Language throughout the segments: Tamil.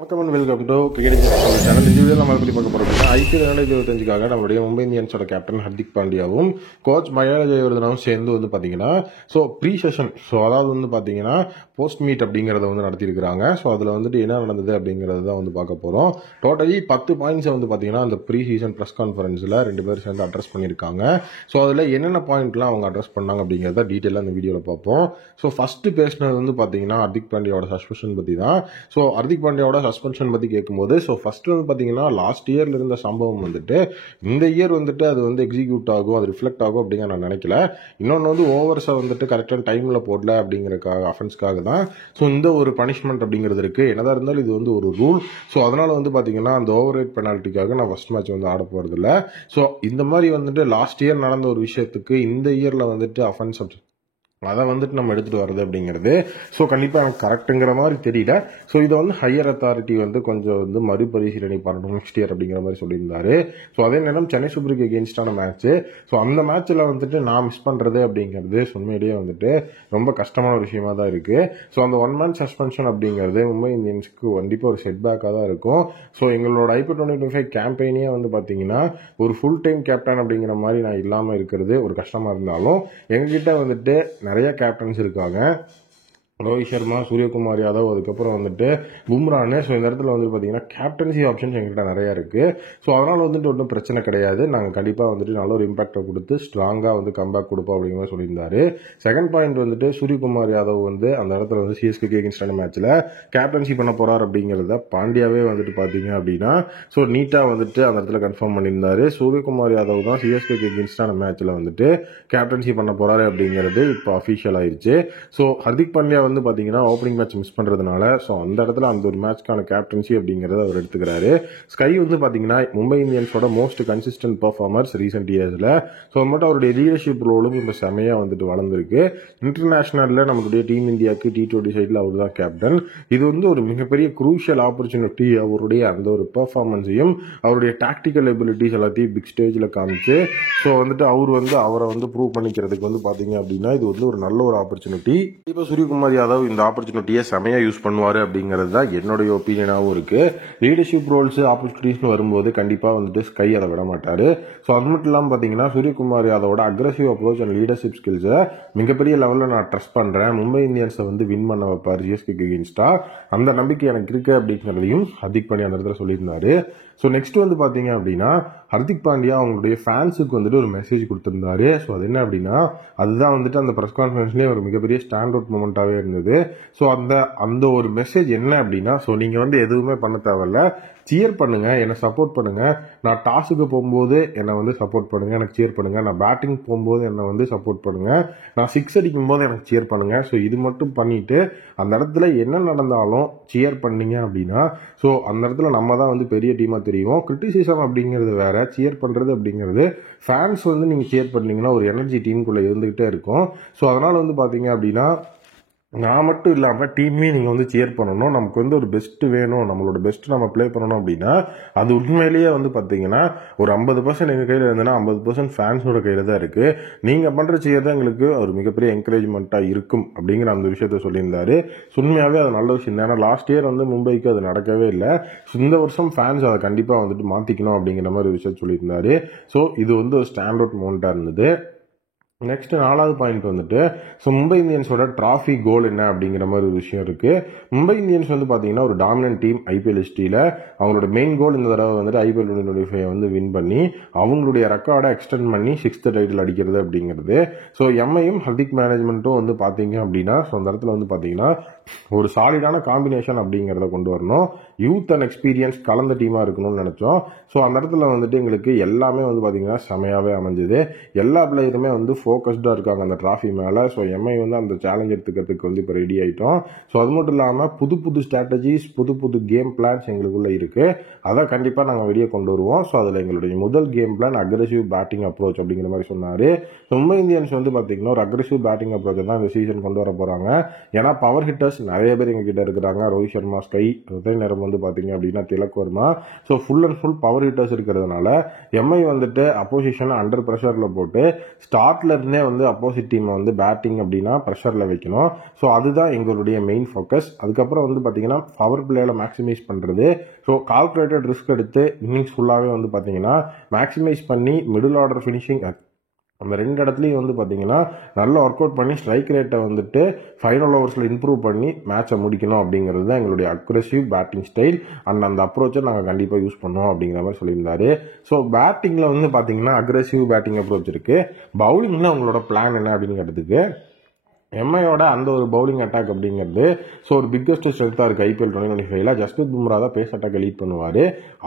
வணக்கம் and welcome to cricket channel. இந்த வீடியோ நம்ம எப்படி பார்க்க போறோம் அப்படின்னா IPL 2025க்காக நம்மளுடைய மும்பை இந்தியன்ஸோட கேப்டன் ஹர்திக் பாண்டியாவும் கோச் மகேந்திர ஜெயவர்தனாவும் சேர்ந்து வந்து பார்த்தீங்கன்னா ப்ரீ செஷன் அதாவது பார்த்தீங்கன்னா போஸ்ட் மீட் அப்படிங்கிறத நடத்தியிருக்கிறாங்க. அதில் என்ன நடந்தது அப்படிங்கிறது தான் பார்க்க போகிறோம். டோட்டலி 10 பாயிண்ட்ஸை பார்த்தீங்கன்னா அந்த ப்ரீ சீசன் ப்ரெஸ் கான்ஃபரன்ஸில் 2 பேர் சேர்ந்து அட்ரஸ் பண்ணியிருக்காங்க. அதில் என்னென்ன பாயிண்ட்லாம் அவங்க அட்ரஸ் பண்ணாங்க அப்படிங்கிறத டீட்டெயிலாக அந்த வீடியோவில் பார்ப்போம். ஃபஸ்ட்டு பேசினது பார்த்தீங்கன்னா ஹர்திக் பாண்டியாவோட சஸ்பென்ஷன் பற்றி தான். ஹர்திக் பாண்டியாவோட சஸ்பென்ஷன் பற்றி கேட்கும்போது ஃபர்ஸ்ட் பார்த்தீங்கன்னா லாஸ்ட் இயர்ல இருந்த சம்பவம் இந்த இயர் அது எக்ஸிக்யூட் ஆகும், அது ரிஃப்ளெக்ட் ஆகும் அப்படிங்கிற நான் நினைக்கல. இன்னொன்று ஓவர்ஸை கரெக்டான டைமில் போடல அப்படிங்கிறக்காக அஃபென்ஸ்க்காக தான் இந்த ஒரு பனிஷ்மெண்ட் அப்படிங்கிறது இருக்கு. என்னதான் இருந்தாலும் இது ஒரு ரூல். அதனால பார்த்தீங்கன்னா அந்த ஓவர் ரேட் பெனால்ட்டிக்காக நான் ஃபர்ஸ்ட் மேட்ச் ஆட போறது இல்லை. இந்த மாதிரி லாஸ்ட் இயர் நடந்த ஒரு விஷயத்துக்கு இந்த இயர்ல அஃபென்ஸ் அதை நம்ம எடுத்துகிட்டு வர்றது அப்படிங்கிறது கண்டிப்பாக எனக்கு கரெக்டுங்கிற மாதிரி தெரியல. இதை ஹையர் அத்தாரிட்டி கொஞ்சம் மறுபரிசீலனை பண்ணணும் நெக்ஸ்ட் இயர் அப்படிங்கிற மாதிரி சொல்லியிருந்தாரு. அதே நேரம் சென்னை சூப்பர் கிங்ஸ் எகெயின்ஸ்டான மேட்ச்சு. அந்த மேட்ச்சில் நான் மிஸ் பண்ணுறது அப்படிங்கிறது உண்மையிலேயே ரொம்ப கஷ்டமான ஒரு விஷயமா தான் இருக்குது. அந்த 1 man சஸ்பென்ஷன் அப்படிங்கிறது மும்பை இந்தியன்ஸுக்கு கண்டிப்பாக ஒரு செட்பேக்காக தான் இருக்கும். எங்களோட IPL 2025 கேம்பெயினே பார்த்தீங்கன்னா ஒரு ஃபுல் டைம் கேப்டன் அப்படிங்கிற மாதிரி நான் இல்லாமல் இருக்கிறது ஒரு கஷ்டமாக இருந்தாலும் எங்ககிட்ட நிறைய கேப்டன்ஸ் இருக்காங்க. ரோஹித் சர்மா, சூரியகுமார் யாதவ், அதுக்கப்புறம் பும்ரான்னு. இந்த இடத்துல பார்த்தீங்கன்னா கேப்டன்சி ஆப்ஷன்ஸ் எங்கள்கிட்ட நிறையா இருக்குது. அதனால் ஒன்றும் பிரச்சனை கிடையாது. நாங்கள் கண்டிப்பாக நல்ல ஒரு இம்பாக்டை கொடுத்து ஸ்ட்ராங்காக கம்பேக் கொடுப்போம் அப்படிங்கிற மாதிரி சொல்லியிருந்தாரு. செகண்ட் பாயிண்ட் சூரியகுமார் யாதவ் அந்த இடத்துல CSK எகெயின்ஸ்டான மேட்ச்சில் கேப்டன்சி பண்ண போகிறார் அப்படிங்கிறத பாண்டியாவே பார்த்தீங்க அப்படின்னா நீட்டாக அந்த இடத்துல கன்ஃபார்ம் பண்ணியிருந்தாரு. சூரியகுமார் யாதவ் தான் CSK எகெயின்ஸ்டான மேட்ச்சில் கேப்டன்சி பண்ண போகிறாரு அப்படிங்கிறது இப்போ அஃபிஷியல் ஆயிடுச்சு. ஹர்திக் பாண்டியா பார்த்தீங்கன்னா ஓப்பனிங் மேட்ச் மிஸ் பண்றதுனால அந்த இடத்துல அந்த ஒரு மேட்ச்க்கான கேப்டன்சி அப்படிங்கறத அவர் எடுத்துக்கிறாரு. ஸ்கை பார்த்தீங்கன்னா மும்பை இந்தியன்ஸோட மோஸ்ட் கன்சிஸ்டன்ட் பெர்ஃபார்மர்ஸ் ரீசெண்ட் இயர்ஸ்ல. மட்டும் அவருடைய லீடர்ஷிப் ரோலும் இப்போ செமையா வளர்ந்துருக்கு. இன்டர்நேஷனல்ல நம்மளுடைய டீம் இந்தியாவுக்கு T20 சைட்ல அவர் தான் கேப்டன். இது ஒரு மிகப்பெரிய குரூஷியல் ஆப்பர்ச்சுனிட்டி. அவருடைய அந்த ஒரு பெர்ஃபார்மன்ஸையும் அவருடைய டாக்டிக்கல் எபிலிட்டிஸ் எல்லாத்தையும் பிக் ஸ்டேஜ்ல காமிச்சு அவர் அவரை ப்ரூவ் பண்ணிக்கிறதுக்கு பாத்தீங்க அப்படின்னா இது ஒரு நல்ல ஒரு ஆப்பர்ச்சுனிட்டி. இப்போ சூரியகுமார் யாதவ் இந்த ஆப்பர்ச்சுனிட்டியை செமையா யூஸ் பண்ணுவாரு அப்படிங்கிறது தான் என்னுடைய ஒப்பீனியனாகவும் இருக்கு. லீடர்ஷிப் ரோல்ஸ் ஆப்பர்ச்சுனிட்டிஸ்னு வரும்போது கண்டிப்பா ஸ்கை அதை விட மாட்டாரு. அது மட்டும் இல்லாமல் பார்த்தீங்கன்னா சூரியகுமார் யாதவோட அக்ரெசிவ் அப்ரோச் அண்ட் லீடர்ஷிப் ஸ்கில்ஸை மிகப்பெரிய லெவலில் நான் ட்ரஸ்ட் பண்றேன். மும்பை இந்தியன்ஸை வின் பண்ண வைப்பார் CSK எகெயின்ஸ்டா. அந்த நம்பிக்கை எனக்கு இருக்கு அப்படிங்கிறதையும் ஹர்திக் பாண்டியா அந்த இடத்துல சொல்லியிருந்தாரு. நெக்ஸ்ட் பார்த்தீங்க அப்படின்னா ஹர்திக் பாண்டியா அவங்களுடைய ஃபேன்ஸுக்கு ஒரு மெசேஜ் கொடுத்திருந்தாரு. அது என்ன அப்படின்னா அதுதான் அந்த பிரஸ் கான்ஃபரன்ஸ்லேயே ஒரு மிகப்பெரிய ஸ்டாண்ட் அவுட் மூமெண்டாகவே இருந்தது. அந்த ஒரு மெசேஜ் என்ன அப்படின்னா நீங்க எதுவுமே பண்ண தேவையில்ல, சியர் பண்ணுங்க, என்னை சப்போர்ட் பண்ணுங்க. நான் டாஸுக்கு போகும்போது என்னை சப்போர்ட் பண்ணுங்க, எனக்கு சியர் பண்ணுங்க. நான் பேட்டிங் போகும்போது என்னை சப்போர்ட் பண்ணுங்க. நான் 6 அடிக்கும் போது எனக்கு சியர் பண்ணுங்க. இது மட்டும் பண்ணிட்டு அந்த இடத்துல என்ன நடந்தாலும் சியர் பண்ணீங்க அப்படின்னா அந்த இடத்துல நம்ம தான் பெரிய டீமா தெரியும். கிரிட்டிசிசம் அப்படிங்கிறது வேற, சியர் பண்றது அப்படிங்கிறது ஃபேன்ஸ் நீங்க சியர் பண்ணீங்கன்னா ஒரு எனர்ஜி டீமுக்குள்ள இருந்துகிட்டே இருக்கும். அதனால பாத்தீங்க அப்படின்னா நான் மட்டும் இல்லாமல் டீமே நீங்கள் சியர் பண்ணணும். நமக்கு ஒரு பெஸ்ட் வேணும், நம்மளோட பெஸ்ட் நம்ம ப்ளே பண்ணணும் அப்படின்னா அது உண்மையிலேயே பார்த்தீங்கன்னா ஒரு 50% எங்கள் கையில் இருந்ததுன்னா 50% ஃபேன்ஸோட கையில் தான் இருக்குது. நீங்கள் பண்ணுற சியர் தான் எங்களுக்கு ஒரு மிகப்பெரிய என்கரேஜ்மெண்ட்டாக இருக்கும் அப்படிங்கிற அந்த விஷயத்த சொல்லியிருந்தாரு. உண்மையாகவே அது நல்ல விஷயம் தான். ஏன்னா லாஸ்ட் இயர் மும்பைக்கு அது நடக்கவே இல்லை. இந்த வருஷம் ஃபேன்ஸ் அதை கண்டிப்பாக மாற்றிக்கணும் அப்படிங்கிற மாதிரி விஷயம் சொல்லியிருந்தாரு. இது ஒரு ஸ்டாண்ட் அவுட் மூமெண்ட்டாக இருந்தது. நெக்ஸ்ட் 4வது பாயிண்ட் மும்பை இந்தியன்ஸோட டிராஃபி கோல் என்ன அப்படிங்கிற மாதிரி ஒரு விஷயம் இருக்கு. மும்பை இந்தியன்ஸ் பார்த்தீங்கன்னா ஒரு டாமினன்ட் டீம் IPL ஹிஸ்டரியில. அவங்களோட மெயின் கோல் இந்த தடவை IPL 2025 வின் பண்ணி அவங்களுடைய ரெக்கார்டை எக்ஸ்டெண்ட் பண்ணி 6th டைட்டில் அடிக்கிறது அப்படிங்கிறது. எம்ஐயும் ஹர்திக் மேனேஜ்மெண்ட்டும் பார்த்தீங்க அப்படின்னா அந்த இடத்துல பார்த்தீங்கன்னா ஒரு சாலிடான காம்பினேஷன் அப்படிங்கிறத கொண்டு வரணும். யூத் அண்ட் எக்ஸ்பீரியன்ஸ் கலந்த டீமா இருக்கணும்னு நினைச்சோம். அந்த இடத்துல எங்களுக்கு எல்லாமே பார்த்தீங்கன்னா செமையாவே அமைஞ்சது. எல்லா பிளேயருமே ஃபோக்கஸ்டா இருக்காங்க அந்த டிராஃபி மேல. எம்ஐ அந்த சேலஞ்ச் எடுத்துக்கிறதுக்கு இப்போ ரெடி ஆயிட்டோம். அது மட்டும் இல்லாம புது புது ஸ்ட்ராட்டஜிஸ், புது புது கேம் பிளான்ஸ் எங்களுக்குள்ள இருக்கு. அதை கண்டிப்பா நாங்கள் வெளியே கொண்டு வருவோம். அதுல எங்களுடைய முதல் game plan aggressive batting approach அப்படிங்கிற மாதிரி சொன்னாரு. மும்பை இந்தியன்ஸ் பார்த்தீங்கன்னா ஒரு அக்ரெசிவ் பேட்டிங் அப்ரோச் தான் இந்த சீசன் கொண்டு வர போறாங்க. ஏன்னா பவர் ஹிட்டர்ஸ் நிறைய பேர் எங்ககிட்ட இருக்கிறாங்க. ரோஹித் சர்மா ஸ்கை, அதே நேரம் வந்து பார்த்தீங்க அப்படின்னா Tilak Varma. So full and full power hitters இருக்கிறதுனால எம்ஐ வந்துட்டு அப்போசிஷனை அண்டர் ப்ரெஷரில் போட்டு ஸ்டார்ட்ல இருந்தே வந்து அப்போசிட் டீமை வந்து பேட்டிங் அப்படின்னா ப்ரெஷரில் வைக்கணும். ஸோ அதுதான் எங்களுடைய மெயின் ஃபோக்கஸ். அதுக்கப்புறம் வந்து பார்த்தீங்கன்னா பவர் பிளேயில் மேக்ஸிமைஸ் பண்ணுறது. ஸோ கால்குலேட்டட் ரிஸ்க் எடுத்து இன்னிங்ஸ் ஃபுல்லாகவே வந்து பார்த்தீங்கன்னா மேக்ஸிமைஸ் பண்ணி மிடில் ஆர்டர் ஃபினிஷிங் அந்த 2 இடத்துலையும் வந்து பார்த்தீங்கன்னா நல்லா ஒர்க் அவுட் பண்ணி ஸ்ட்ரைக் ரேட்டை வந்துட்டு ஃபைனல் ஓவர்ஸில் இம்ப்ரூவ் பண்ணி மேட்சை முடிக்கணும் அப்படிங்கிறது தான் எங்களுடைய அக்ரெசிவ் பேட்டிங் ஸ்டைல். அண்ட் அந்த அப்ரோச்சை நாங்கள் கண்டிப்பாக யூஸ் பண்ணுவோம் அப்படிங்கிற மாதிரி சொல்லியிருந்தாரு. ஸோ பேட்டிங்கில் வந்து பார்த்தீங்கன்னா அக்ரெசிவ் பேட்டிங் அப்ரோச் இருக்குது. பவுலிங்கில் உங்களோட பிளான் என்ன அப்படின்னு கேட்டதுக்கு எம்ஐயோட அந்த ஒரு பவுலிங் அட்டாக் அப்படிங்கிறது ஸோ ஒரு பிக்கஸ்ட் ஸ்ட்ரென்த்தாக இருக்குது. ஐபிஎல் 2025 ஜஸ்பிரித் பும்ரா தான் பேஸ் அட்டாக்கை லீட் பண்ணுவார்.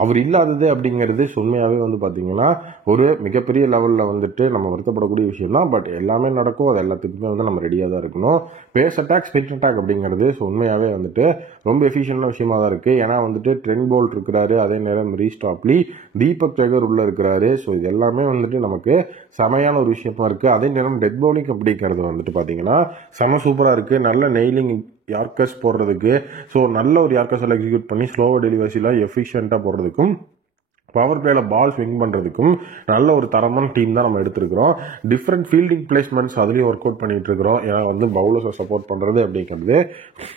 அவர் இல்லாதது அப்படிங்கிறது உண்மையாகவே வந்து பார்த்தீங்கன்னா ஒரு மிகப்பெரிய லெவலில் வந்துட்டு நம்ம வருத்தப்படக்கூடிய விஷயம் தான். பட் எல்லாமே நடக்கும், அது எல்லாத்துக்குமே வந்து நம்ம ரெடியாக தான் இருக்கணும். பேஸ் அட்டாக் ஸ்பின் அட்டாக் அப்படிங்கிறது உண்மையாகவே வந்துட்டு ரொம்ப எஃபிஷியன்டான விஷயமா தான் இருக்குது. ஏன்னா வந்துட்டு ட்ரெண்ட் போல்ட் இருக்கிறாரு, அதே நேரம் ரீஸ்டாப்லி, தீபக் சேகர் உள்ளே இருக்கிறாரு. ஸோ இது எல்லாமே வந்துட்டு நமக்கு செமையான ஒரு விஷயமா இருக்குது. அதே நேரம் டெத் பவுலிங் அப்படிங்கிறது வந்துட்டு பார்த்தீங்கன்னா செம சூப்பராக இருக்குது. நல்ல நெய்லிங் யார்க்கர்ஸ் போடுறதுக்கு, ஸோ நல்ல ஒரு யார்க்கர்ஸ் எல்லாம் எக்ஸிக்யூட் பண்ணி ஸ்லோவர் டெலிவரிஸில் எஃபிஷியண்ட்டாக போடுறதுக்கும் பவர் பிளேல பால் ஸ்விங் பண்ணுறதுக்கும் நல்ல ஒரு தரமான டீம் தான் நம்ம எடுத்துருக்கிறோம். டிஃப்ரெண்ட் ஃபீல்டிங் பிளேஸ்மெண்ட்ஸ் அதுலேயும் ஒர்க் அவுட் பண்ணிட்டு இருக்கிறோம். ஏன்னா வந்து பவுலர்ஸை சப்போர்ட் பண்ணுறது அப்படிங்கிறது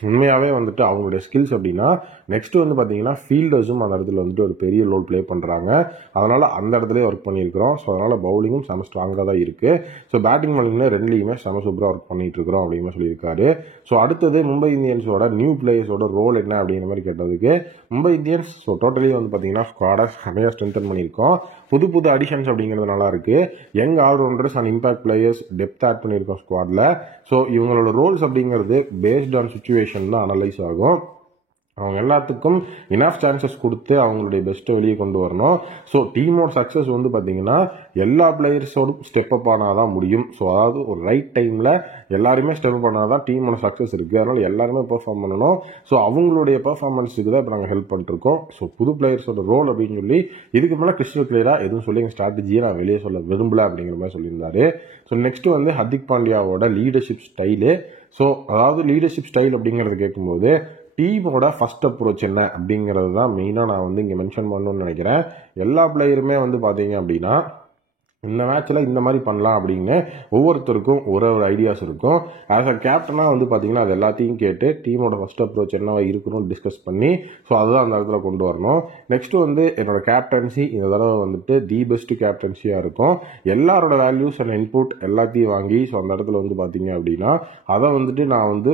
உண்மையாகவே வந்துட்டு அவங்களுடைய ஸ்கில்ஸ். அப்படின்னா நெக்ஸ்ட் வந்து பார்த்தீங்கன்னா ஃபீல்டர்ஸும் அந்த இடத்துல வந்துட்டு ஒரு பெரிய ரோல் ப்ளே பண்ணுறாங்க. அதனால் அந்த இடத்துல ஒர்க் பண்ணியிருக்கிறோம். ஸோ அதனால் பவுலிங்கும் செம ஸ்ட்ராங்காக தான் இருக்குது. ஸோ பேட்டிங் பவுலிங்கில் ரெண்டுலேயுமே செம சூப்பராக ஒர்க் பண்ணிட்டு இருக்கிறோம் அப்படின்னு சொல்லியிருக்காரு. ஸோ அடுத்தது மும்பை இந்தியன்ஸோட நியூ பிளேயர்ஸோட ரோல் என்ன அப்படிங்கிற மாதிரி கேட்டதுக்கு மும்பை இந்தியன்ஸ் ஸோ டோட்டலி வந்து பார்த்தீங்கன்னா ஸ்குவாடை செமையாக ஸ்ட்ரென்தன் பண்ணியிருக்கோம். புது அடிஷன்ஸ் அப்படிங்கிறது நல்லா இருக்கு. Young allrounders and impact players depth add பண்ணியிருக்கோம் ஸ்குவாட்ல. ஸோ இவங்களோட ரோல்ஸ் அப்படிங்கிறது பேஸ்ட் ஆன் சிச்சுவேஷன் தான் அனலைஸ் ஆகும். அவங்க எல்லாத்துக்கும் இனஃப் சான்சஸ் கொடுத்து அவங்களுடைய பெஸ்ட்டை வெளியே கொண்டு வரணும். ஸோ டீமோட சக்ஸஸ் வந்து பார்த்தீங்கன்னா எல்லா பிளேயர்ஸோடும் ஸ்டெப் அப் ஆனால் தான் முடியும். ஸோ அதாவது ஒரு ரைட் டைமில் எல்லாருமே ஸ்டெப் அப் ஆனால் தான் டீமோட சக்ஸஸ் இருக்குது. அதனால் எல்லாருமே பெர்ஃபார்ம் பண்ணணும். ஸோ அவங்களுடைய பெர்ஃபார்மன்ஸுக்கு தான் இப்போ நாங்கள் ஹெல்ப் பண்ணிருக்கோம். ஸோ புது பிளேயர்ஸோட ரோல் அப்படின்னு சொல்லி இதுக்கு மேலே கிறிஸ்டல் கிளியராக எதுவும் சொல்லி எங்கள் ஸ்ட்ராட்டஜியை நான் வெளியே சொல்ல விரும்பல அப்படிங்கிற மாதிரி சொல்லியிருந்தாரு. ஸோ நெக்ஸ்ட் வந்து ஹர்திக் பாண்டியாவோட லீடர்ஷிப் ஸ்டைலு. ஸோ அதாவது லீடர்ஷிப் ஸ்டைல் அப்படிங்கிறத கேட்கும்போது டீமோட ஃபர்ஸ்ட் அப்ரோச் என்ன அப்படிங்கிறது தான் மெயினாக நான் வந்து இங்கே மென்ஷன் பண்ணணும்னு நினைக்கிறேன். எல்லா பிளேயருமே வந்து பார்த்தீங்க அப்படின்னா இந்த மேட்ச்சில் இந்த மாதிரி பண்ணலாம் அப்படின்னு ஒவ்வொருத்தருக்கும் ஒரு ஐடியாஸ் இருக்கும். ஆஸ் அ கேப்டனாக வந்து பார்த்தீங்கன்னா அது எல்லாத்தையும் கேட்டு டீமோட ஃபர்ஸ்ட் அப்ரோச் என்னவா இருக்கணும்னு டிஸ்கஸ் பண்ணி ஸோ அதுதான் அந்த இடத்துல கொண்டு வரணும். நெக்ஸ்ட் வந்து என்னோட கேப்டன்சி இந்த தடவை வந்துட்டு தி பெஸ்ட் கேப்டன்சியாக இருக்கும். எல்லாரோட வேல்யூஸ் அண்ட் இன்புட் எல்லாத்தையும் வாங்கி ஸோ அந்த இடத்துல வந்து பார்த்தீங்க அப்படின்னா அதை வந்துட்டு நான் வந்து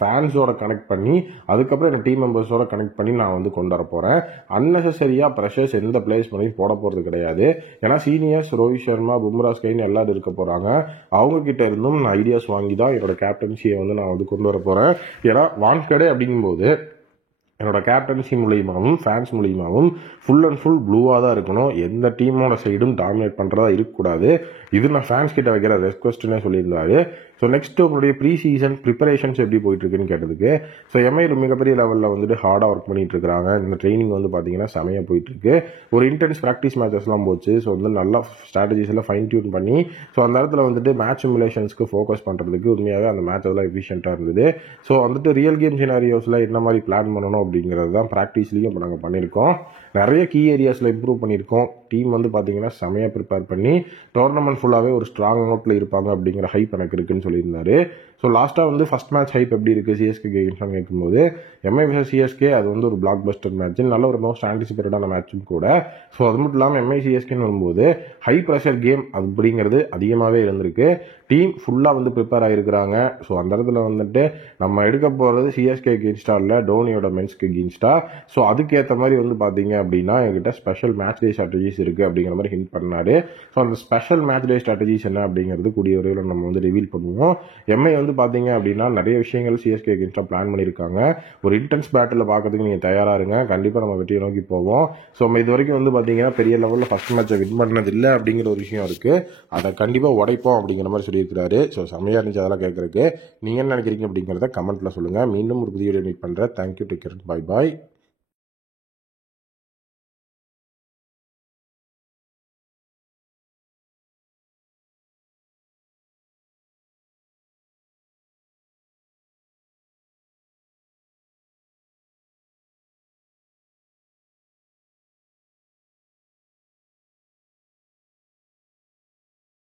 ஃபேன்ஸோட கனெக்ட் பண்ணி அதுக்கப்புறம் எங்கள் டீம் மெம்பர்ஸோட கனெக்ட் பண்ணி நான் வந்து கொண்டு வர போகிறேன். அன்னெசரியாக ப்ரெஷர்ஸ் எந்த பிளேஸ் பண்ணி போட போகிறது கிடையாது. ஏன்னா சீனியர்ஸ் ரோஹித் சர்மா, பும்ரா, ஸ்கைன்னு எல்லாரும் இருக்க போகிறாங்க. அவங்கக்கிட்ட இருந்தும் நான் ஐடியாஸ் வாங்கி தான் என்னோட கேப்டன்சியை வந்து நான் வந்து கொண்டு வர போகிறேன். ஏன்னா வான்கடே அப்படிங்கும்போது என்னோட கேப்டன்சி மூலியமாகவும் ஃபேன்ஸ் மூலியமாகவும் ஃபுல் அண்ட் ஃபுல் ப்ளூவாக தான் இருக்கணும். எந்த டீமோட சைடும் டாமினேட் பண்ணுறதா இருக்கக்கூடாது. இது நான் ஃபேன்ஸ் கிட்ட வைக்கிற ரெக்வஸ்ட்னே சொல்லியிருந்தாரு. ஸோ நெக்ஸ்ட் உங்களுடைய ப்ரீ சீசன் ப்ரிப்பரேஷன்ஸ் எப்படி போயிட்டு இருக்குன்னு கேட்டதுக்கு ஸோ எம்ஐ மிகப்பெரிய லெவலில் வந்துட்டு ஹார்டாக ஒர்க் பண்ணிட்டு இருக்காங்க. இந்த ட்ரைனிங் வந்து பார்த்தீங்கன்னா செமையாக போயிட்டு இருக்கு. ஒரு இன்டென்ஸ் ப்ராக்டிஸ் மேட்சஸ்லாம் போச்சு. ஸோ வந்து நல்லா ஸ்ட்ராட்டஜிஸ் எல்லாம் ஃபைன் டியூன் பண்ணி ஸோ அந்த இடத்துல வந்துட்டு மேட்ச் சிமுலேஷன்ஸ்க்கு ஃபோக்கஸ் பண்ணுறதுக்கு உண்மையாகவே அந்த மேட்ச் அதெல்லாம் எஃபிஷியண்ட்டாக இருந்தது. ஸோ வந்துட்டு ரியல் கேம் சினாரியோஸில் என்ன மாதிரி பிளான் பண்ணணும் அப்படிங்கிறது தான் ப்ராக்டிஸ்லேயும் இப்போ நாங்கள் பண்ணியிருக்கோம். நிறைய கீ ஏரியாஸில் இம்ப்ரூவ் பண்ணியிருக்கோம். டீம் வந்து பார்த்தீங்கன்னா செமையாக ப்ரிப்பேர் பண்ணி டோர்னமெண்ட் ஃபுல்லாகவே ஒரு ஸ்ட்ராங் நோட்டில் இருப்பாங்க அப்படிங்கிற ஹைப் எனக்கு இருக்குன்னு சொல்லியிருந்தாரு. ஸோ லாஸ்ட்டாக வந்து ஃபஸ்ட் மேட்ச் ஹைப் எப்படி இருக்குது சிஎஸ்கே கேம்ஸ்னு கேட்கும்போது எம்ஐ vs சிஎஸ்கே அது வந்து ஒரு பிளாக் பஸ்டர் மேட்ச், நல்ல ஒரு மோஸ்ட் ஆன்டிசிபேட்டடான மேட்சும் கூட. ஸோ அது மட்டும் இல்லாமல் எம்ஐ சிஎஸ்கேன்னு வரும்போது ஹை ப்ரெஷர் கேம் அப்படிங்கிறது அதிகமாகவே இருந்திருக்கு. டீம் ஃபுல்லாக வந்து ப்ரிப்பேர் ஆகிருக்கிறாங்க. ஸோ அந்த இடத்துல வந்துட்டு நம்ம எடுக்க போகிறது சிஎஸ்கே கெயின்ஸ்டா இல்லை டோனியோட மென்ஸ்க்கு கெயின்ஸ்டா. ஸோ அதுக்கேற்ற மாதிரி வந்து பார்த்தீங்க அப்படின்னா என்கிட்ட ஸ்பெஷல் மேட்ச் டே ஸ்ட்ராட்டஜிஸ் இருக்குது அப்படிங்கிற மாதிரி ஹிண்ட் பண்ணாரு. ஸோ அந்த ஸ்பெஷல் மேட்ச் டே ஸ்ட்ராட்டஜிஸ் என்ன அப்படிங்கிறது கூடிய விரைவில் நம்ம வந்து ரிவீல் பண்ணுவோம். எம்ஐ வந்து பார்த்தீங்க அப்படின்னா நிறைய விஷயங்கள் சிஎஸ்கே கெயின்ஸ்டா பிளான் பண்ணியிருக்காங்க. ஒரு இன்டென்ஸ் பேட்டில் பார்க்கறதுக்கு நீங்கள் தயாராக இருங்க. கண்டிப்பாக நம்ம வெற்றியை நோக்கி போவோம். ஸோ நம்ம இது வரைக்கும் வந்து பார்த்தீங்கன்னா பெரிய லெவலில் ஃபர்ஸ்ட் மேட்சை வின் பண்ணது இல்லை அப்படிங்கிற ஒரு விஷயம் இருக்குது. அதை கண்டிப்பாக உடைப்போம் அப்படிங்கிற மாதிரி சொல்லியிருக்கிறாரு. ஸோ செம்மையாக இருந்துச்சு அதெல்லாம் கேட்குறதுக்கு. நீங்கள் என்ன நினைக்கிறீங்க அப்படிங்கிறத கமெண்ட்டில் சொல்லுங்கள். மீண்டும் ஒரு புதிய வீடியோ மீட் பண்ணுறேன். Thank you, take care, bye bye.